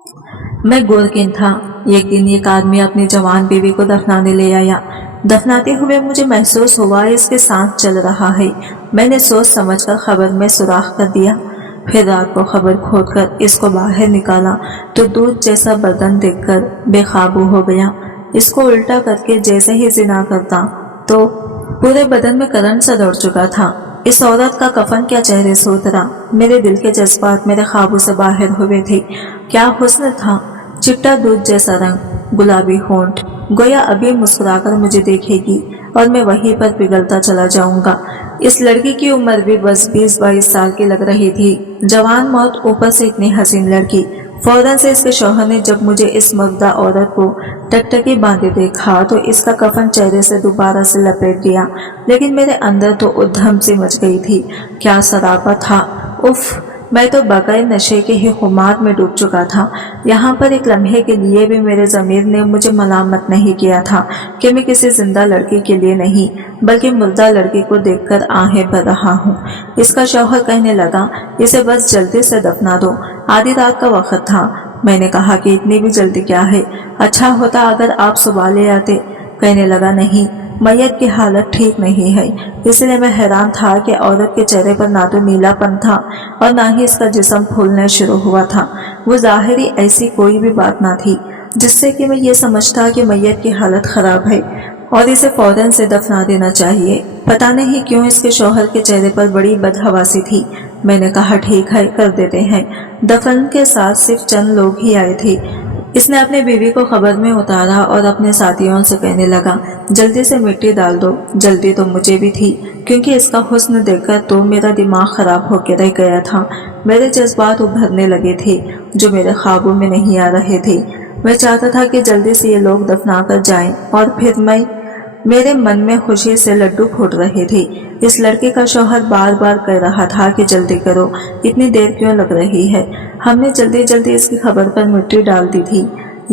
मैं गुरकिन था। एक दिन एक आदमी अपनी जवान बीवी को दफनाने ले आया। दफनाते हुए मुझे महसूस हुआ इसके सांस चल रहा है। मैंने सोच समझकर खबर में सुराख कर दिया। फिर रात को खबर खोदकर इसको बाहर निकाला तो दूध जैसा बदन देखकर बेकाबू हो गया। इसको उल्टा करके जैसे ही जिना करता तो पूरे बदन में करंट सा दौड़ चुका था। इस औरत का कफन क्या चेहरे से उतरा। मेरे दिल के जज्बात मेरे काबू से बाहर हुए थे। क्या हुस्न था, चिट्टा दूध जैसा रंग, गुलाबी होंठ, गोया अभी मुस्कुराकर मुझे देखेगी और मैं वहीं पर पिघलता चला जाऊंगा। इस लड़की की उम्र भी बस 20-22 साल की लग रही थी। जवान मौत, ऊपर से इतनी हसीन लड़की। फौरन से इसके शौहर ने जब मुझे इस मर्दा औरत को टकटकी बांधे देखा तो इसका कफन चेहरे से दोबारा से लपेट दिया। लेकिन मेरे अंदर तो उद्यम सी मच गई थी। क्या सरापा था। उफ, मैं तो बगैर नशे के ही खुमार में डूब चुका था। यहाँ पर एक लम्हे के लिए भी मेरे ज़मीर ने मुझे मलामत नहीं किया था कि मैं किसी जिंदा लड़की के लिए नहीं बल्कि मुर्दा लड़की को देखकर आहें भर रहा हूँ। इसका शौहर कहने लगा, इसे बस जल्दी से दफना दो। आधी रात का वक्त था। मैंने कहा कि इतनी भी जल्दी क्या है, अच्छा होता अगर आप सुबह ले आते। कहने लगा, नहीं, मैयत की हालत ठीक नहीं है। इसलिए मैं हैरान था कि औरत के चेहरे पर ना तो नीलापन था और ना ही इसका जिस्म फूलना शुरू हुआ था। वो ज़ाहिरी ऐसी कोई भी बात ना थी जिससे कि मैं ये समझता कि मैयत की हालत खराब है और इसे फौरन से दफना देना चाहिए। पता नहीं क्यों इसके शौहर के चेहरे पर बड़ी बदहवासी थी। मैंने कहा, ठीक है, कर देते हैं। दफन के साथ सिर्फ चंद लोग ही आए थे। इसने अपनी बीवी को खबर में उतारा और अपने साथियों से कहने लगा, जल्दी से मिट्टी डाल दो। जल्दी तो मुझे भी थी क्योंकि इसका हुस्न देखकर तो मेरा दिमाग खराब होकर रह गया था। मेरे जज्बात उभरने लगे थे जो मेरे ख्वाबों में नहीं आ रहे थे। मैं चाहता था कि जल्दी से ये लोग दफना कर जाएं और फिर मेरे मन में खुशी से लड्डू फूट रहे थे। इस लड़के का शौहर बार बार कह रहा था कि जल्दी करो, इतनी देर क्यों लग रही है। हमने जल्दी जल्दी इसकी खबर पर मिट्टी डाल दी थी।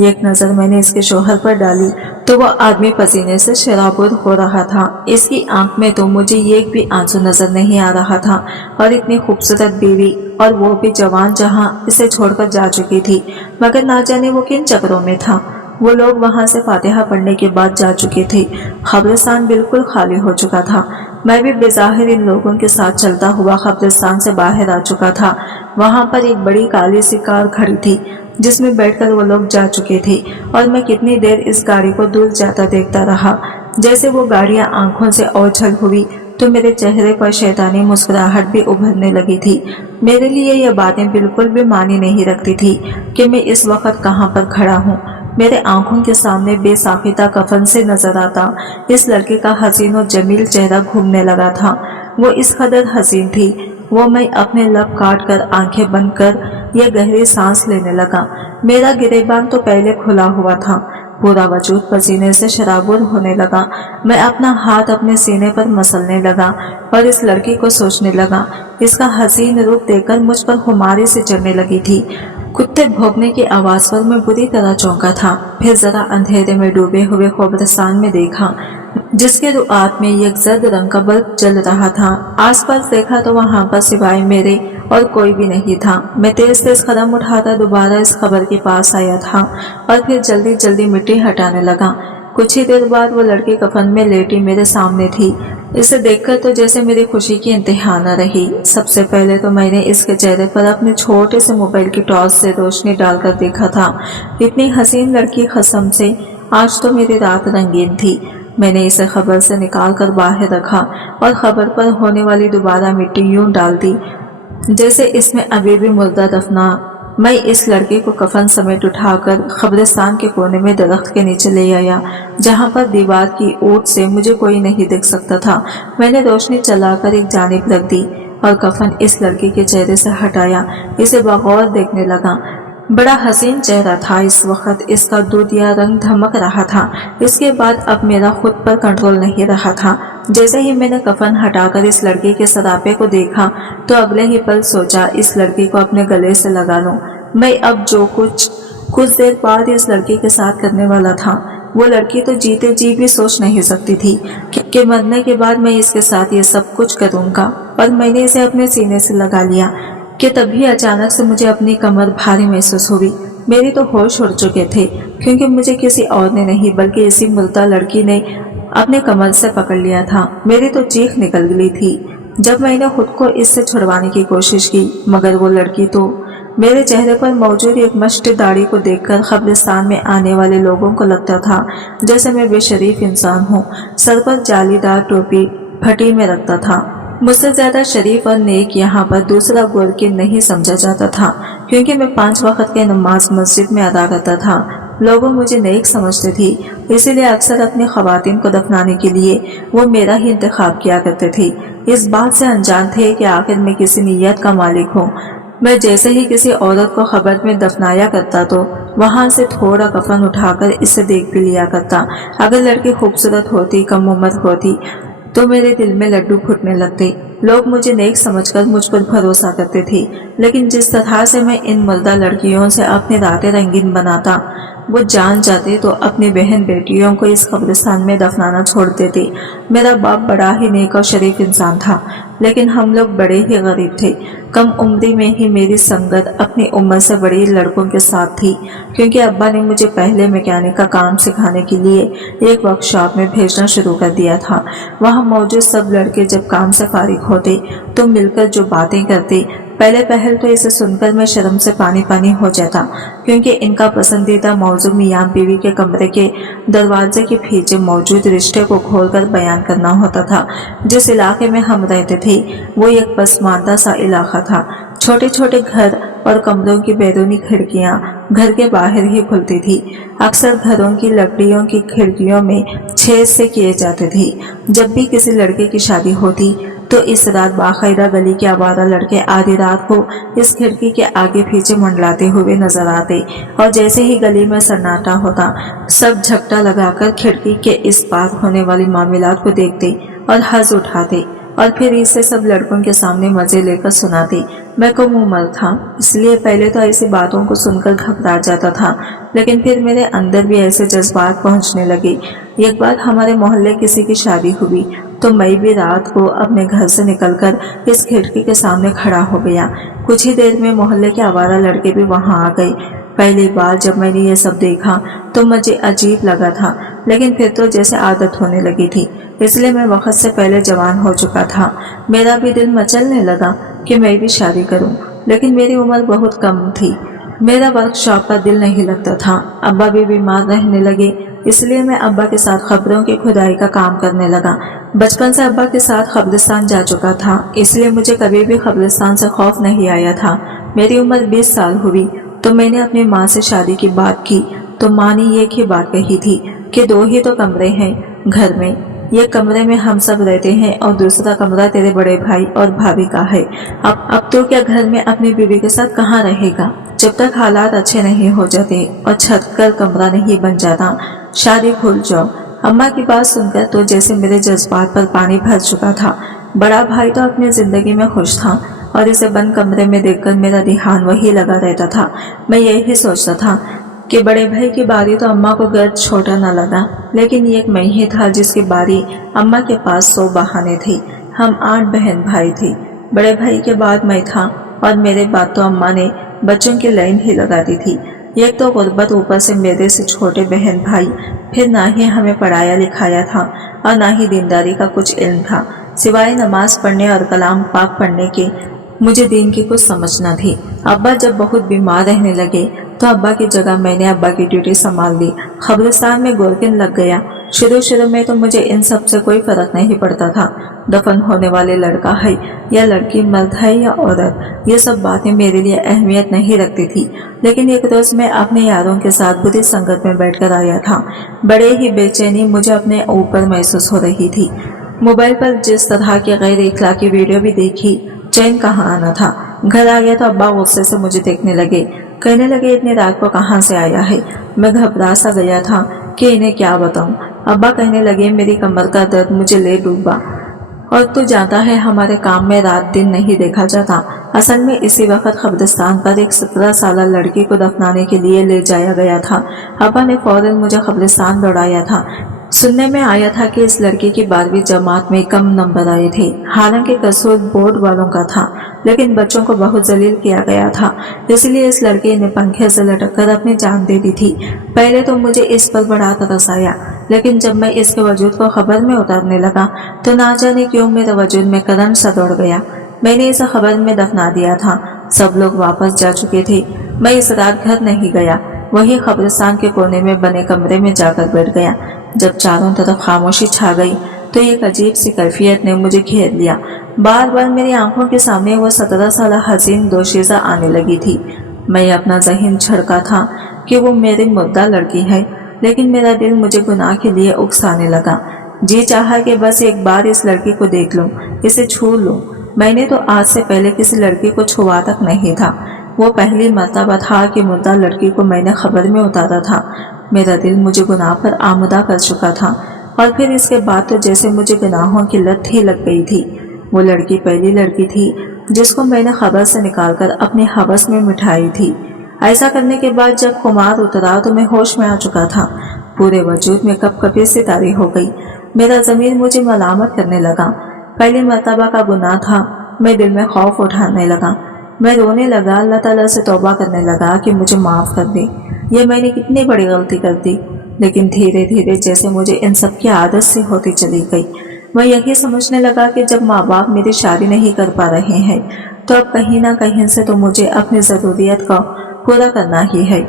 एक नज़र मैंने इसके शौहर पर डाली तो वह आदमी पसीने से शराबुर हो रहा था। इसकी आंख में तो मुझे एक भी आंसू नजर नहीं आ रहा था और इतनी खूबसूरत बीवी, और वो भी जवान, जहां इसे छोड़कर जा चुकी थी। मगर ना जाने वो किन चक्रों में था। वो लोग वहां से फातिहा पढ़ने के बाद जा चुके थे। कब्रिस्तान बिल्कुल खाली हो चुका था। मैं भी बेज़ाहिर इन लोगों के साथ चलता हुआ कब्रिस्तान से बाहर आ चुका था। वहां पर एक बड़ी काली सी कार खड़ी थी जिसमें बैठकर वो लोग जा चुके थे और मैं कितनी देर इस गाड़ी को दूर जाता देखता रहा। जैसे वो गाड़ियां आंखों से ओझल हुई तो मेरे चेहरे पर शैतानी मुस्कुराहट भी उभरने लगी थी। मेरे लिए ये बातें बिल्कुल भी मानी नहीं रखती थी कि मैं इस वक्त कहाँ पर खड़ा हूँ। मेरे आंखों के सामने बेसाख्ता कफन से नजर आता इस लड़के का हसीन और जमील चेहरा घूमने लगा था। वो इस कदर हसीन थी वो मैं अपने लब काट कर आंखें बंद कर यह गहरी सांस लेने लगा। मेरा गिरेबान तो पहले खुला हुआ था। पूरा वजूद पसीने से शराबुर होने लगा। मैं अपना हाथ अपने सीने पर मसलने लगा और इस लड़की को सोचने लगा। इसका हसीन रूप देखकर मुझ पर खुमारी से चढ़ने लगी थी। कुत्ते भौंकने की आवाज पर मैं बुरी तरह चौंका था। फिर जरा अंधेरे में डूबे हुए कब्रिस्तान में देखा जिसके रुआत में एक जर्द रंग का बल्ब जल रहा था। आसपास देखा तो वहां पर सिवाय मेरे और कोई भी नहीं था। मैं तेज तेज कदम उठाता दोबारा इस खबर के पास आया था और फिर जल्दी जल्दी मिट्टी हटाने लगा। कुछ ही देर बाद वो लड़की कफन में लेटी मेरे सामने थी। इसे देखकर तो जैसे मेरी खुशी की इंतहा न रही। सबसे पहले तो मैंने इसके चेहरे पर अपने छोटे से मोबाइल की टॉर्च से रोशनी डालकर देखा था। इतनी हसीन लड़की, कसम से आज तो मेरी रात रंगीन थी। मैंने इसे खबर से निकाल कर बाहर रखा और खबर पर होने वाली दोबारा मिट्टी यूं डाल दी जैसे इसमें अभी भी मुर्दा दफना। मैं इस लड़के को कफन समेत उठाकर कब्रिस्तान के कोने में दरख्त के नीचे ले आया जहां पर दीवार की ओट से मुझे कोई नहीं देख सकता था। मैंने रोशनी चलाकर एक जानिब रख दी और कफन इस लड़के के चेहरे से हटाया। इसे बगौर देखने लगा। बड़ा हसीन चेहरा था। इस वक्त इसका दूधिया रंग धमक रहा था। इसके बाद अब मेरा खुद पर कंट्रोल नहीं रहा था। जैसे ही मैंने कफन हटाकर इस लड़की के सरापे को देखा तो अगले ही पल सोचा इस लड़की को अपने गले से लगा लूं। मैं अब जो कुछ देर बाद इस लड़की के साथ करने वाला था वो लड़की तो जीते जी भी सोच नहीं सकती थी कि मरने के बाद मैं इसके साथ ये सब कुछ करूंगा। और मैंने इसे अपने सीने से लगा लिया कि तभी अचानक से मुझे अपनी कमर भारी महसूस हुई। मेरे तो होश उड़ चुके थे, क्योंकि मुझे किसी और ने नहीं बल्कि इसी मुर्दा लड़की ने अपने कमर से पकड़ लिया था। मेरी तो चीख निकल गई थी जब मैंने खुद को इससे छुड़वाने की कोशिश की, मगर वो लड़की तो। मेरे चेहरे पर मौजूद एक मश्त दाढ़ी को देखकर कब्रिस्तान में आने वाले लोगों को लगता था जैसे मैं बेशरीफ इंसान हूँ। सर पर जालीदार टोपी फटी में रखता था। मुझसे ज्यादा शरीफ और नेक यहाँ पर दूसरा गोरकिन नहीं समझा जाता था, क्योंकि मैं 5 वक्त की नमाज मस्जिद में अदा करता था। लोगों मुझे नेक समझते थे, इसीलिए अक्सर अपनी खवातीन को दफनाने के लिए वो मेरा ही इंतखाब किया करते थे। इस बात से अनजान थे कि आखिर मैं किसी नीयत का मालिक हूँ। मैं जैसे ही किसी औरत को खबर में दफनाया करता तो वहां से थोड़ा कफन उठाकर इसे देख भी लिया करता। अगर लड़की खूबसूरत होती, कम उम्र होती, तो मेरे दिल में लड्डू फूटने लगते। लोग मुझे नेक समझकर मुझ पर भरोसा करते थे, लेकिन जिस तरह से मैं इन मुर्दा लड़कियों से अपनी रातें रंगीन बनाता, वो जान जाते तो अपनी बहन बेटियों को इस कब्रिस्तान में दफनाना छोड़ देते। मेरा बाप बड़ा ही नेक और शरीफ इंसान था, लेकिन हम लोग बड़े ही गरीब थे। कम उम्री में ही मेरी संगत अपनी उम्र से बड़ी लड़कों के साथ थी, क्योंकि अब्बा ने मुझे पहले मैकेनिक का काम सिखाने के लिए एक वर्कशॉप में भेजना शुरू कर दिया था। वहाँ मौजूद सब लड़के जब काम से फारिग होते तो मिलकर जो बातें करते, पहले पहल तो इसे सुनकर मैं शर्म से पानी पानी हो जाता, क्योंकि इनका पसंदीदा मौजू मियां बीवी के कमरे के दरवाजे के पीछे मौजूद रिश्ते को खोलकर बयान करना होता था। जिस इलाके में हम रहते थे वो एक पसमानदा सा इलाका था। छोटे छोटे घर और कमरों की बैरूनी खिड़कियां घर के बाहर ही खुलती थी। अक्सर घरों की लकड़ियों की खिड़कियों में छेद से किए जाते थे। जब भी किसी लड़के की शादी होती तो इस रात बाकायदा गली के आवारा लड़के आधी रात को इस खिड़की के आगे पीछे मंडलाते हुए नजर आते, और जैसे ही गली में सन्नाटा होता सब झपटा लगाकर खिड़की के इस पार होने वाली मामलात को देखते और हंस उठाते, और फिर इसे सब लड़कों के सामने मजे लेकर सुनाते। मैं कम उम्र था, इसलिए पहले तो ऐसी बातों को सुनकर घबरा जाता था, लेकिन फिर मेरे अंदर भी ऐसे जज्बात पहुंचने लगे। एक बार हमारे मोहल्ले किसी की शादी हुई तो मैं भी रात को अपने घर से निकलकर इस खिड़की के सामने खड़ा हो गया। कुछ ही देर में मोहल्ले के आवारा लड़के भी वहां आ गए। पहली बार जब मैंने ये सब देखा तो मुझे अजीब लगा था, लेकिन फिर तो जैसे आदत होने लगी थी, इसलिए मैं वक्त से पहले जवान हो चुका था। मेरा भी दिल मचलने लगा कि मैं भी शादी करूं, लेकिन मेरी उम्र बहुत कम थी। मेरा वर्कशॉप पर दिल नहीं लगता था। अब्बा भी बीमार रहने लगे, इसलिए मैं अब्बा के साथ खबरों की खुदाई का काम करने लगा। बचपन से अब्बा के साथ कब्रिस्तान जा चुका था, इसलिए मुझे कभी भी कब्रिस्तान से खौफ नहीं आया था। मेरी उम्र 20 साल हुई तो मैंने अपनी माँ से शादी की बात की, तो माँ ने एक ही बात कही थी कि 2 ही तो कमरे हैं घर में, एक कमरे में हम सब रहते हैं और दूसरा कमरा तेरे बड़े भाई और भाभी का है। अब तो क्या घर में अपनी बीवी के साथ कहाँ रहेगा, जब तक हालात अच्छे नहीं हो जाते और छत कर कमरा नहीं बन जाता, शादी भूल जाओ। अम्मा की बात सुनकर तो जैसे मेरे जज्बात पर पानी भर चुका था। बड़ा भाई तो अपनी जिंदगी में खुश था और इसे बंद कमरे में देखकर मेरा ध्यान वही लगा रहता था। मैं यही सोचता था कि बड़े भाई की बारी तो अम्मा को गर्द छोटा न लगा, लेकिन एक मैं ही था जिसकी बारी अम्मा के पास 100 बहाने थे। हम 8 बहन भाई थे। बड़े भाई के बाद मैं था और मेरे बाद तो अम्मा ने बच्चों की लाइन ही लगा दी थी। एक तो गुर्बत, ऊपर से मेरे से छोटे बहन भाई, फिर ना ही हमें पढ़ाया लिखाया था और ना ही दीनदारी का कुछ इल्म था, सिवाय नमाज पढ़ने और कलाम पाक पढ़ने के। मुझे दीन की कुछ समझ न थी। अब्बा जब बहुत बीमार रहने लगे तो अब्बा की जगह मैंने अब्बा की ड्यूटी संभाल ली। कब्रिस्तान में गोरकिन लग गया। शुरू में तो मुझे इन सब से कोई फर्क नहीं पड़ता था, दफन होने वाले लड़का है या लड़की, मर्द है या औरत, ये सब बातें मेरे लिए अहमियत नहीं रखती थी। लेकिन एक रोज मैं अपने यारों के साथ बुरी संगत में बैठकर आया था। बड़े ही बेचैनी मुझे अपने ऊपर महसूस हो रही थी। मोबाइल पर जिस तरह की गैर इखलाकी वीडियो भी देखी, चैन कहाँ आना था। घर आ गया तो अब्बा गुस्से से मुझे देखने लगे, कहने लगे इतनी रात को कहाँ से आया है। मैं घबरा सा गया था कि इन्हें क्या बताऊं। अब्बा कहने लगे मेरी कमर का दर्द मुझे ले डूबा, और तू जानता है हमारे काम में रात दिन नहीं देखा जाता। असल में इसी वक्त कब्रिस्तान पर एक 17 साल लड़की को दफनाने के लिए ले जाया गया था। अब्बा ने फौरन मुझे कब्रिस्तान दौड़ाया था। सुनने में आया था कि इस लड़की की 12वीं जमात में कम नंबर आए थे। हालांकि कसूर बोर्ड वालों का था, लेकिन बच्चों को बहुत जलील किया गया था, इसलिए इस लड़की ने पंखे से लटक कर अपनी जान दे दी थी। पहले तो मुझे इस पर बड़ा तरस आया, लेकिन जब मैं इसके वजूद को खबर में उतारने लगा तो ना जाने क्यों मेरे वजूद में करंट सा दौड़ गया। मैंने इसे खबर में दफना दिया था। सब लोग वापस जा चुके थे। मैं इस रात घर नहीं गया, वही कब्रिस्तान के कोने में बने कमरे में जाकर बैठ गया। जब चारों तरफ खामोशी छा गई तो एक अजीब सी कैफियत ने मुझे घेर लिया। बार बार मेरी आंखों के सामने वो 17 साल हसीन दोशीज़ा आने लगी थी। मैं अपना ज़हन छड़का था कि वो मेरी मुर्दा लड़की है, लेकिन मेरा दिल मुझे गुनाह के लिए उकसाने लगा। जी चाहा कि बस एक बार इस लड़की को देख लूं, इसे छू लूं। मैंने तो आज से पहले किसी लड़की को छुआ तक नहीं था। वो पहली मर्तबा था कि मुर्दा लड़की को मैंने खबर में उतारा था। मेरा दिल मुझे गुनाह पर आमदा कर चुका था, और फिर इसके बाद तो जैसे मुझे गुनाहों की लत ही लग गई थी। वो लड़की पहली लड़की थी जिसको मैंने खबर से निकालकर अपने हवस में मिठाई थी। ऐसा करने के बाद जब खुमार उतरा तो मैं होश में आ चुका था। पूरे वजूद में कपकपी सी तारी हो गई। मेरा ज़मीर मुझे मलामत करने लगा। पहली मर्तबा का गुनाह था। मैं दिल में खौफ उठाने लगा। मैं रोने लगा, अल्लाह ताला से तौबा करने लगा कि मुझे माफ़ कर दे, ये मैंने कितनी बड़ी गलती कर दी। लेकिन धीरे धीरे जैसे मुझे इन सब की आदत सी होती चली गई। मैं यही समझने लगा कि जब माँ बाप मेरी शादी नहीं कर पा रहे हैं तो अब कहीं ना कहीं से तो मुझे अपनी ज़रूरियत का पूरा करना ही है।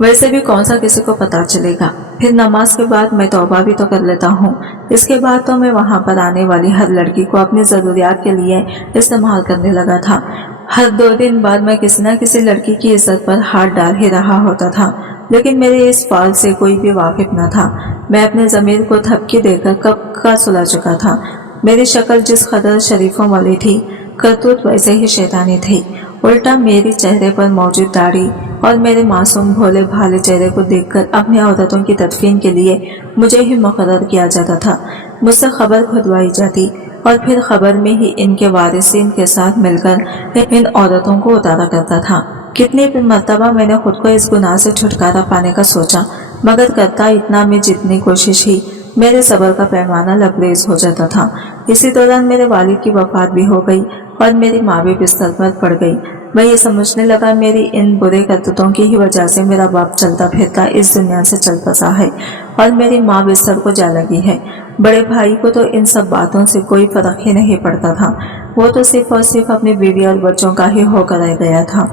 वैसे भी कौन सा किसी को पता चलेगा। फिर नमाज के बाद मैं तौबा भी तो कर लेता हूँ। इसके बाद तो मैं वहाँ पर आने वाली हर लड़की को अपनी ज़रूरियात के लिए इस्तेमाल करने लगा था। हर 2 दिन बाद मैं किसी न किसी लड़की की इज्जत पर हाथ डाल ही रहा होता था, लेकिन मेरे इस फाल से कोई भी वाकिफ न था। मैं अपने ज़मीर को थपकी देकर कब का सुला चुका था। मेरी शक्ल जिस कदर शरीफों वाली थी, करतूत वैसे ही शैतानी थी। उल्टा मेरी चेहरे पर मौजूद दाढ़ी और मेरे मासूम भोले भाले चेहरे को देखकर अपनी औरतों की तदफीन के लिए मुझे ही मुकर्रर किया जाता था। मुझसे खबर खुदवाई जाती और फिर खबर में ही इनके वारिसीन के साथ मिलकर इन औरतों को उतारा करता था। कितनी मर्तबा मैंने खुद को इस गुनाह से छुटकारा पाने का सोचा, मगर करता इतना में जितनी कोशिश ही मेरे सब्र का पैमाना लबरेज हो जाता था। इसी दौरान मेरे वालिद की वफात भी हो गई और मेरी माँ भी बिस्तर पर पड़ गई। मैं ये समझने लगा मेरी इन बुरे करतूतों की ही वजह से मेरा बाप चलता फिरता इस दुनिया से चल बसा है और मेरी माँ बिस्तर को जा लगी है। बड़े भाई को तो इन सब बातों से कोई फर्क ही नहीं पड़ता था। वो तो सिर्फ और सिर्फ अपनी बीवी और बच्चों का ही होकर रह गया था।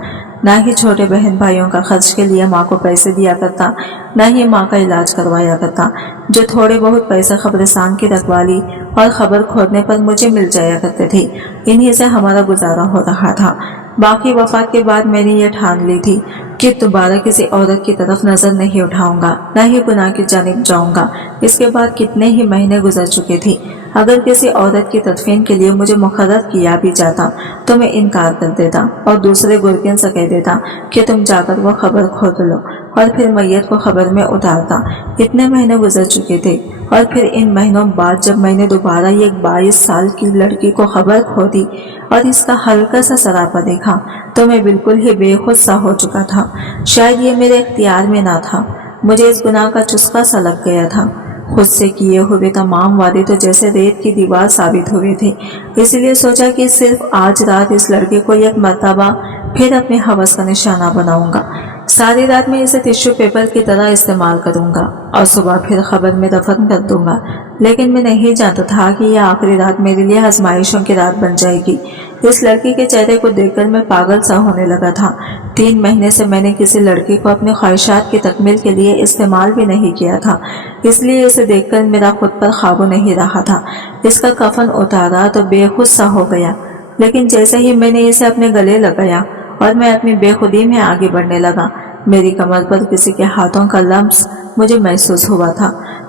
ना ही छोटे बहन भाइयों का खर्च के लिए माँ को पैसे दिया करता, ना ही माँ का इलाज करवाया करता। जो थोड़े बहुत पैसे कब्रिस्तान की रखवाली और खबर खोदने पर मुझे मिल जाया करते थे, इन्हीं से हमारा गुजारा हो रहा था। बाकी वफात के बाद मैंने ये ठान ली थी कि दोबारा किसी औरत की तरफ नजर नहीं उठाऊंगा, न ही गुनाह की जानिब जाऊंगा। इसके बाद कितने ही महीने गुजर चुके थे। अगर किसी औरत की तदफीन के लिए मुझे मुकर्रर किया भी जाता तो मैं इनकार कर देता और दूसरे गुरकिन से कह देता कि तुम जाकर वो खबर खोद लो, और फिर मैयत को खबर में उतारता। इतने महीने गुजर चुके थे और फिर इन महीनों बाद जब मैंने दोबारा ये 22 साल की लड़की को खबर खोदी और इसका हल्का सा सरापा देखा तो मैं बिल्कुल ही बेखुद सा हो चुका था। शायद ये मेरे इख्तियार में ना था। मुझे इस गुनाह का चुस्का सा लग गया था। खुद से किए हुए तमाम वादे तो जैसे रेत की दीवार साबित हुए थे। इसलिए सोचा कि सिर्फ आज रात इस लड़के को एक मर्तबा फिर अपने हवस का निशाना बनाऊंगा। सारी रात में इसे टिश्यू पेपर की तरह इस्तेमाल करूंगा और सुबह फिर खबर में दफन कर दूंगा। लेकिन मैं नहीं जानता था कि यह आखिरी रात मेरे लिए आजमाइशों की रात बन जाएगी। इस लड़की के चेहरे को देखकर मैं पागल सा होने लगा था। 3 महीने से मैंने किसी लड़की को अपने ख्वाहिशात की तकमील के लिए इस्तेमाल भी नहीं किया था, इसलिए इसे देखकर मेरा खुद पर काबू नहीं रहा था। इसका कफन उतारा तो बेखुद सा हो गया, लेकिन जैसे ही मैंने इसे अपने गले लगाया और मैं अपनी बेखुदी में आगे बढ़ने लगा, मेरी कमर पर किसी के हाथों का लम्स मुझे महसूस हुआ था।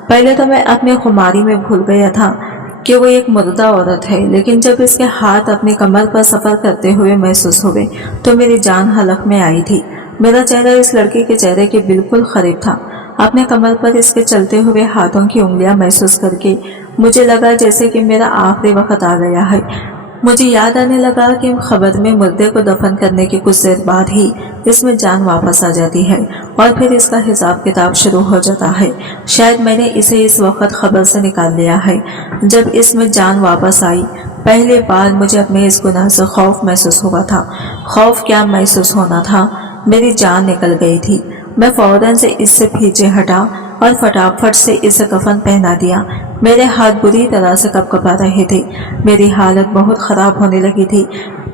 पहले तो मैं अपने खुमारी में भूल गया था कि वो एक मुर्दा औरत है, लेकिन जब इसके हाथ अपनी कमर पर सफ़र करते हुए महसूस हुए तो मेरी जान हलक में आई थी। मेरा चेहरा इस लड़के के चेहरे के बिल्कुल करीब था। अपने कमर पर इसके चलते हुए हाथों की उंगलियां महसूस करके मुझे लगा जैसे कि मेरा आखिरी वक्त आ गया है। मुझे याद आने लगा कि खबर में मुर्दे को दफन करने के कुछ देर बाद ही इसमें जान वापस आ जाती है और फिर इसका हिसाब किताब शुरू हो जाता है। शायद मैंने इसे इस वक्त खबर से निकाल लिया है। जब इसमें जान वापस आई, पहली बार मुझे अपने इस गुनाह से खौफ महसूस हुआ था। खौफ क्या महसूस होना था, मेरी जान निकल गई थी। मैं फौरन से इससे पीछे हटा और फटाफट से इसे कफन पहना दिया। मेरे हाथ बुरी तरह से कपकपा रहे थे। मेरी हालत बहुत खराब होने लगी थी।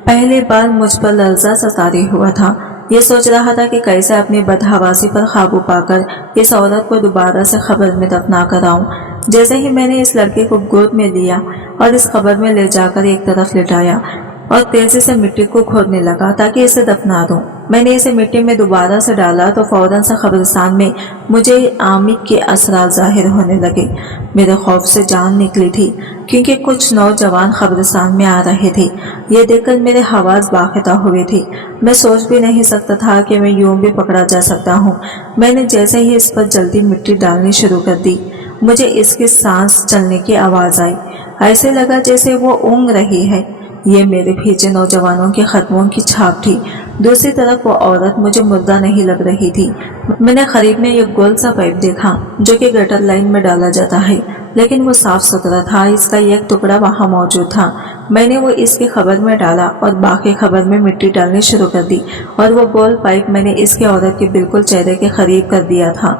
पहली बार मुझ पर लर्जा सा तारी हुआ था। ये सोच रहा था कि कैसे अपनी बदहवासी पर काबू पाकर इस औरत को दोबारा से खबर में दफना कर आऊं। जैसे ही मैंने इस लड़के को गोद में लिया और इस खबर में ले जाकर एक तरफ लिटाया और तेजी से मिट्टी को खोदने लगा ताकि इसे दफना दूं। मैंने इसे मिट्टी में दोबारा से डाला तो फौरन से कब्रिस्तान में मुझे आमिक के असरार जाहिर होने लगे। मेरे खौफ से जान निकली थी क्योंकि कुछ नौजवान कब्रिस्तान में आ रहे थे। ये देखकर मेरे हवास बाखिता हुए थे। मैं सोच भी नहीं सकता था कि मैं यूं भी पकड़ा जा सकता हूँ। मैंने जैसे ही इस पर जल्दी मिट्टी डालनी शुरू कर दी, मुझे इसकी सांस चलने की आवाज़ आई। ऐसे लगा जैसे वो ऊँग रही है। ये मेरे पीछे नौजवानों के कदमों की छाप थी। दूसरी तरफ वो औरत मुझे मुर्दा नहीं लग रही थी। मैंने करीब में एक गोल सा पाइप देखा जो कि गटर लाइन में डाला जाता है, लेकिन वो साफ सुथरा था। इसका एक टुकड़ा वहाँ मौजूद था। मैंने वो इसकी खबर में डाला और बाकी खबर में मिट्टी डालनी शुरू कर दी और वो गोल पाइप मैंने इसकी औरत के बिल्कुल चेहरे के करीब कर दिया था।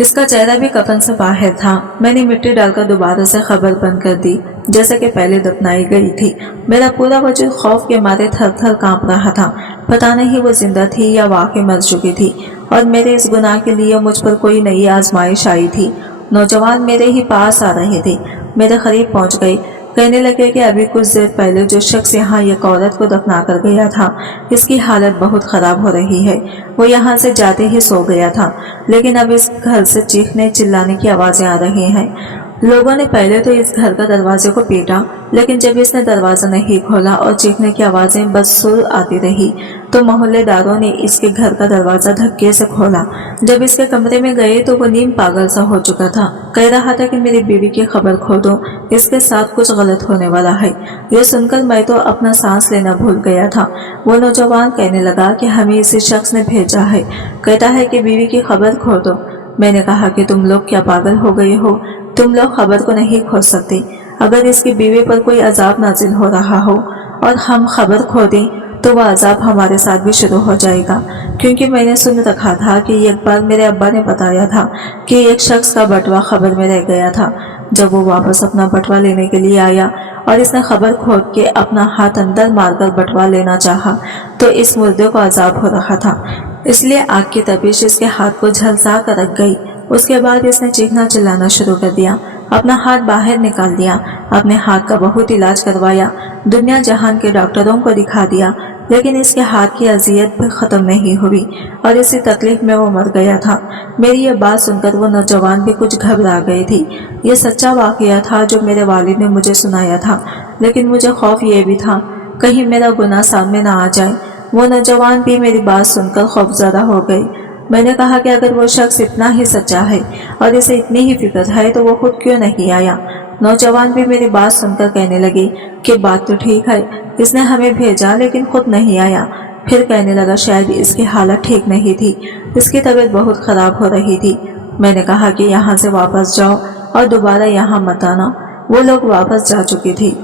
इसका चेहरा भी कफन से बाहर था। मैंने मिट्टी डालकर दोबारा से खबर बंद कर दी जैसे कि पहले दफनाई गई थी। मेरा पूरा वजूद खौफ के मारे थर थर कांप रहा था। पता नहीं वो जिंदा थी या वाकई मर चुकी थी और मेरे इस गुनाह के लिए मुझ पर कोई नई आजमाइश आई थी। नौजवान मेरे ही पास आ रहे थे, मेरे करीब पहुंच गए। कहने लगे कि अभी कुछ देर पहले जो शख्स यहाँ एक औरत को दफना कर गया था, इसकी हालत बहुत ख़राब हो रही है। वो यहाँ से जाते ही सो गया था, लेकिन अब इस घर से चीखने चिल्लाने की आवाज़ें आ रही हैं। लोगों ने पहले तो इस घर का दरवाजे को पीटा, लेकिन जब इसने दरवाज़ा नहीं खोला और चीखने की आवाज़ें बदसूर आती रही तो मोहल्लेदारों ने इसके घर का दरवाज़ा धक्के से खोला। जब इसके कमरे में गए तो वो नीम पागल सा हो चुका था। कह रहा था कि मेरी बीवी की खबर खो दो, इसके साथ कुछ गलत होने वाला है। यह सुनकर मैं तो अपना सांस लेना भूल गया था। वो नौजवान कहने लगा कि हमें इसी शख्स ने भेजा है, कहता है कि बीवी की खबर खो दो। मैंने कहा कि तुम लोग क्या पागल हो गए हो? तुम लोग खबर को नहीं खोज सकते। अगर इसकी बीवी पर कोई अजाब नाजिल हो रहा हो और हम खबर खो दें तो वह अजाब हमारे साथ भी शुरू हो जाएगा। क्योंकि मैंने सुन रखा था कि एक बार मेरे अब्बा ने बताया था कि एक शख्स का बटवा खबर में रह गया था। जब वो वापस अपना बटवा लेने के लिए आया और इसने खबर खोद के अपना हाथ अंदर मारकर बटवा लेना चाहा तो इस मुर्दे को अजाब हो रहा था, इसलिए आग की तपिश इसके हाथ को झलसा कर रख गई। उसके बाद इसने चीखना चिल्लाना शुरू कर दिया। अपना हाथ बाहर निकाल दिया, अपने हाथ का बहुत इलाज करवाया, दुनिया जहान के डॉक्टरों को दिखा दिया, लेकिन इसके हाथ की अजियत भी ख़त्म नहीं हुई और इसी तकलीफ में वो मर गया था। मेरी ये बात सुनकर वो नौजवान भी कुछ घबरा गए थे। ये सच्चा वाक़या था जो मेरे वालिद ने मुझे सुनाया था, लेकिन मुझे खौफ ये भी था कहीं मेरा गुनाह सामने ना आ जाए। वो नौजवान भी मेरी बात सुनकर खौफज़दा हो गए। मैंने कहा कि अगर वो शख्स इतना ही सच्चा है और इसे इतनी ही फिक्र है तो वो खुद क्यों नहीं आया। नौजवान भी मेरी बात सुनकर कहने लगे कि बात तो ठीक है, इसने हमें भेजा लेकिन खुद नहीं आया। फिर कहने लगा शायद इसकी हालत ठीक नहीं थी, इसकी तबीयत बहुत ख़राब हो रही थी। मैंने कहा कि यहाँ से वापस जाओ और दोबारा यहाँ मत आना। वो लोग वापस जा चुकी थी,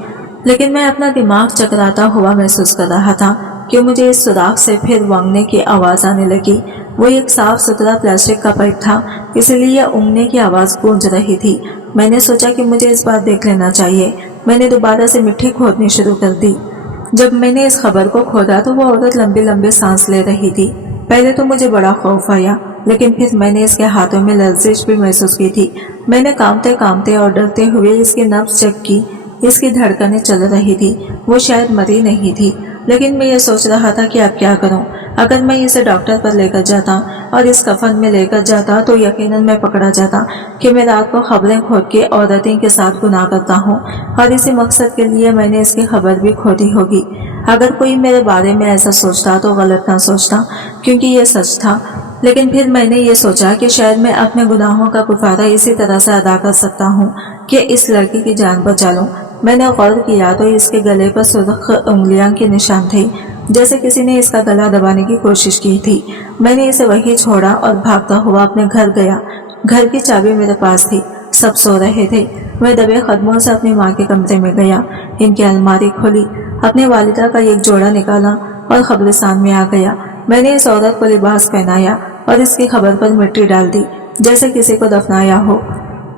लेकिन मैं अपना दिमाग चकराता हुआ महसूस कर रहा था कि मुझे इस सुराख से फिर वांगने की आवाज़ आने लगी। वो एक साफ सुथरा प्लास्टिक का पाइप था, इसलिए ऊँगने की आवाज़ गूंज रही थी। मैंने सोचा कि मुझे इस बार देख लेना चाहिए। मैंने दोबारा से मिट्टी खोदनी शुरू कर दी। जब मैंने इस खबर को खोदा तो वो औरत लंबी लंबी सांस ले रही थी। पहले तो मुझे बड़ा खौफ आया, लेकिन फिर मैंने इसके हाथों में लर्जिश भी महसूस की थी। मैंने कांपते कांपते और डरते हुए इसकी नब्ज चेक की। इसकी धड़कनें चल रही थी। वो शायद मरी नहीं थी, लेकिन मैं ये सोच रहा था कि अब क्या करूं। अगर मैं इसे डॉक्टर पर लेकर जाता और इस कफन में लेकर जाता तो यकीनन मैं पकड़ा जाता कि मैं रात को खबरें खोद के औरतें के साथ गुनाह करता हूं और इसी मकसद के लिए मैंने इसकी खबर भी खोदी होगी। अगर कोई मेरे बारे में ऐसा सोचता तो गलत ना सोचता, क्योंकि ये सच था। लेकिन फिर मैंने ये सोचा कि शायद मैं अपने गुनाहों का कुफारा इसी तरह से अदा कर सकता हूँ कि इस लड़की की जान बचा लूँ। मैंने गौर किया तो इसके गले पर सुर्ख उंगलियां के निशान थे, जैसे किसी ने इसका गला दबाने की कोशिश की थी। मैंने इसे वहीं छोड़ा और भागता हुआ अपने घर गया। घर की चाबी मेरे पास थी, सब सो रहे थे। मैं दबे कदमों से अपनी माँ के कमरे में गया, इनकी अलमारी खोली, अपनी वालिदा का एक जोड़ा निकाला और कब्रिस्तान में आ गया। मैंने इस औरत को लिबास पहनाया और इसकी खबर पर मिट्टी डाल दी, जैसे किसी को दफनाया हो।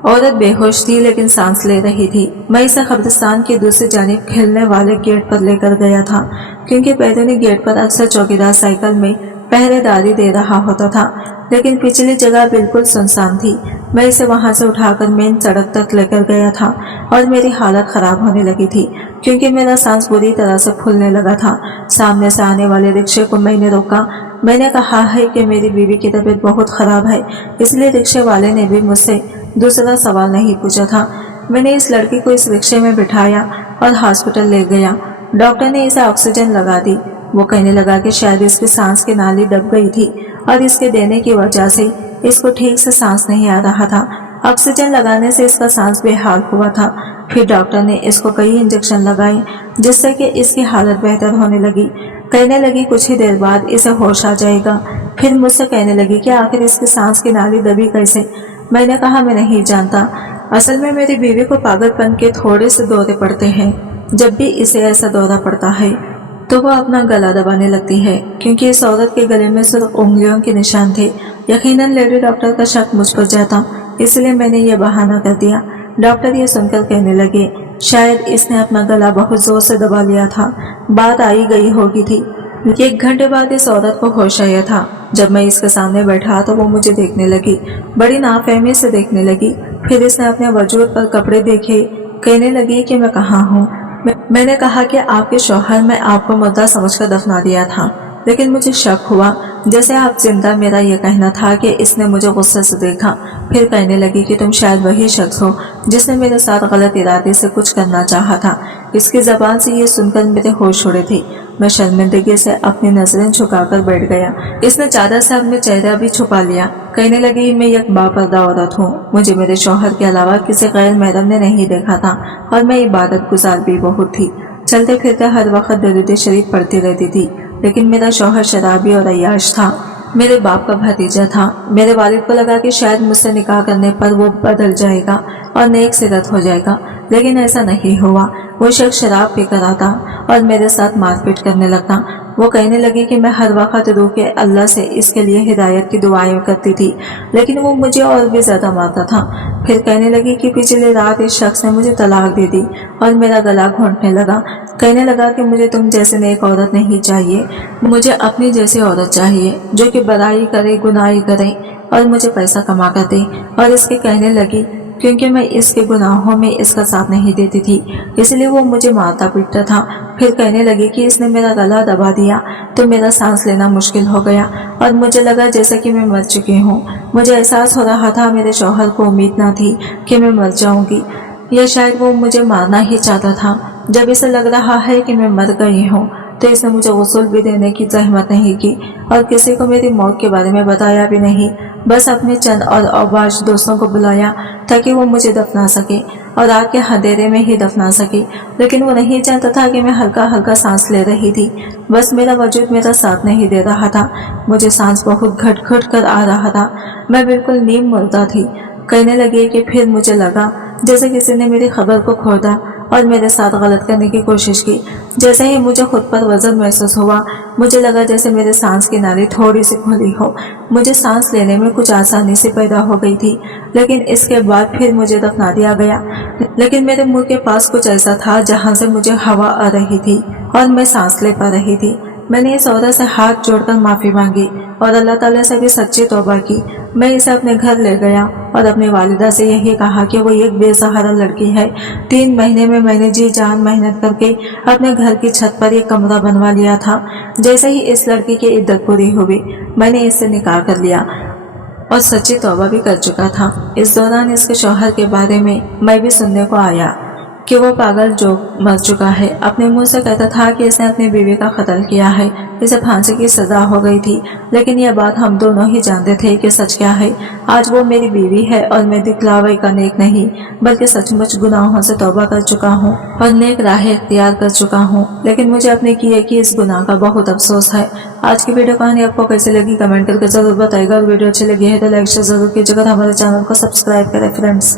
औरत बेहोश थी लेकिन सांस ले रही थी। मैं इसे कब्रिस्तान की दूसरी जानिब खिलने वाले गेट पर लेकर गया था, क्योंकि बैरूनी गेट पर अक्सर चौकीदार साइकिल में पहरेदारी दे रहा होता था, लेकिन पिछली जगह बिल्कुल सुनसान थी। मैं इसे वहां से उठाकर मेन सड़क तक लेकर गया था और मेरी हालत खराब होने लगी थी, क्योंकि मेरा सांस बुरी तरह से फूलने लगा था। सामने से आने वाले रिक्शे को मैंने रोका। मैंने कहा है कि मेरी बीवी की तबीयत बहुत खराब है, इसलिए रिक्शे वाले ने भी मुझसे दूसरा सवाल नहीं पूछा था। मैंने इस लड़की को इस रिक्शे में बिठाया और हॉस्पिटल ले गया। डॉक्टर ने इसे ऑक्सीजन लगा दी। वो कहने लगा कि शायद इसकी सांस की नाली दब गई थी और इसके देने की वजह से इसको ठीक से सांस नहीं आ रहा था। ऑक्सीजन लगाने से इसका सांस बेहाल हुआ था। फिर डॉक्टर ने इसको कई इंजेक्शन लगाए, जिससे कि इसकी हालत बेहतर होने लगी। कहने लगी कुछ ही देर बाद इसे होश आ जाएगा। फिर मुझसे कहने लगी कि आखिर इसकी सांस की नाली दबी कैसे। मैंने कहा मैं नहीं जानता। असल में मेरी बीवी को पागलपन के थोड़े से दौरे पड़ते हैं। जब भी इसे ऐसा दौरा पड़ता है तो वह अपना गला दबाने लगती है, क्योंकि इस औरत के गले में सिर्फ उंगलियों के निशान थे। यकीनन लेडी डॉक्टर का शक मुझ पर जाता, इसलिए मैंने ये बहाना कर दिया। डॉक्टर ये सुनकर कहने लगे शायद इसने अपना गला बहुत जोर से दबा लिया था, बात आई गई होगी थी। 1 घंटे बाद इस औरत को होश आया था। जब मैं इसके सामने बैठा तो वो मुझे देखने लगी, बड़ी नाफहमी से देखने लगी। फिर इसने अपने वजूद पर कपड़े देखे, कहने लगी कि मैं कहाँ हूँ। मैंने कहा कि आपके शौहर ने आपको मुर्दा समझकर दफना दिया था, लेकिन मुझे शक हुआ जैसे आप जिंदा। मेरा यह कहना था कि इसने मुझे गुस्से से देखा। फिर कहने लगी कि तुम शायद वही शख्स हो जिसने मेरे साथ गलत इरादे से कुछ करना चाहा था। इसकी जबान से ये सुनकर मेरे होश उड़े थे। मैं शर्मिंदगी से अपनी नजरें झुकाकर बैठ गया। इसने चादर से अपने चेहरा भी छुपा लिया। कहने लगी मैं एक बापर्दा औरत हूँ, मुझे मेरे शौहर के अलावा किसी गैर महरम ने नहीं देखा था और मैं इबादत गुजार भी बहुत थी। चलते फिरते हर वक्त दरूद शरीफ पढ़ती रहती थी, लेकिन मेरा शौहर शराबी और अय्याश था। मेरे बाप का भतीजा था। मेरे वालिद को लगा कि शायद मुझसे निकाह करने पर वो बदल जाएगा और नेक सिरत हो जाएगा, लेकिन ऐसा नहीं हुआ। वो शख्स शराब पीकर आता और मेरे साथ मारपीट करने लगा। वो कहने लगी कि मैं हर वक्त रूह के अल्लाह से इसके लिए हिदायत की दुआएं करती थी, लेकिन वो मुझे और भी ज्यादा मारता था। फिर कहने लगी कि पिछली रात इस शख्स ने मुझे तलाक दे दी और मेरा गला घोंटने लगा। कहने लगा कि मुझे तुम जैसे नेक औरत नहीं चाहिए, मुझे अपनी जैसी औरत चाहिए जो कि बड़ाई करे, गुनाही करे और मुझे पैसा कमा कर दे। और इसके कहने लगी क्योंकि मैं इसके गुनाहों में इसका साथ नहीं देती थी, इसलिए वो मुझे मारता पीटता था। फिर कहने लगी कि इसने मेरा गला दबा दिया तो मेरा सांस लेना मुश्किल हो गया और मुझे लगा जैसे कि मैं मर चुकी हूँ। मुझे एहसास हो रहा था मेरे शौहर को उम्मीद ना थी कि मैं मर जाऊंगी, या शायद वो मुझे मारना ही चाहता था। जब इसे लग रहा है कि मैं मर गई हूँ तो इसने मुझे गुस्ल भी देने की जहमत नहीं की और किसी को मेरी मौत के बारे में बताया भी नहीं। बस अपने चंद और औबाश दोस्तों को बुलाया ताकि वो मुझे दफना सके और आग के अंधेरे में ही दफना सके, लेकिन वो नहीं जानता था कि मैं हल्का हल्का सांस ले रही थी। बस मेरा वजूद मेरा साथ नहीं दे रहा था। मुझे सांस बहुत घट घट कर आ रहा था। मैं बिल्कुल नीम मुर्दा थी। कहने लगी कि फिर मुझे लगा जैसे किसी ने मेरी खबर को खोदा और मेरे साथ गलत करने की कोशिश की। जैसे ही मुझे खुद पर वजन महसूस हुआ, मुझे लगा जैसे मेरे सांस की नाली थोड़ी सी खुली हो। मुझे सांस लेने में कुछ आसानी से पैदा हो गई थी, लेकिन इसके बाद फिर मुझे दफना दिया गया। लेकिन मेरे मुंह के पास कुछ ऐसा था जहां से मुझे हवा आ रही थी और मैं सांस ले पा रही थी। मैंने इस औरत से हाथ जोड़कर माफी मांगी और अल्लाह ताला से भी सच्ची तौबा की। मैं इसे अपने घर ले गया और अपनी वालिदा से यही कहा कि वो एक बेसहारा लड़की है। 3 महीने में मैंने जी जान मेहनत करके अपने घर की छत पर एक कमरा बनवा लिया था। जैसे ही इस लड़की की इद्दत पूरी हुई, मैंने इससे निकाह कर लिया और सच्ची तौबा भी कर चुका था। इस दौरान इसके शौहर के बारे में मैं भी सुनने को आया। कि वो पागल जो मर चुका है। अपने मुंह से कहता था कि इसने अपनी बीवी का कत्ल किया है, इसे फांसी की सजा हो गई थी, लेकिन यह बात हम दोनों ही जानते थे कि सच क्या है। आज वो मेरी बीवी है और मैं दिखलावे का नेक नहीं बल्कि सचमुच गुनाहों से तौबा कर चुका हूँ और नेक राह इख्तियार कर चुका हूँ, लेकिन मुझे अपने किए की इस गुनाह का बहुत अफसोस है। आज की वीडियो कहानी आपको कैसी लगी कमेंट करके जरूर बताएगा और वीडियो अच्छी लगी है तो लाइक शेयर जरूर कीजिएगा, हमारे चैनल को सब्सक्राइब करें फ्रेंड्स।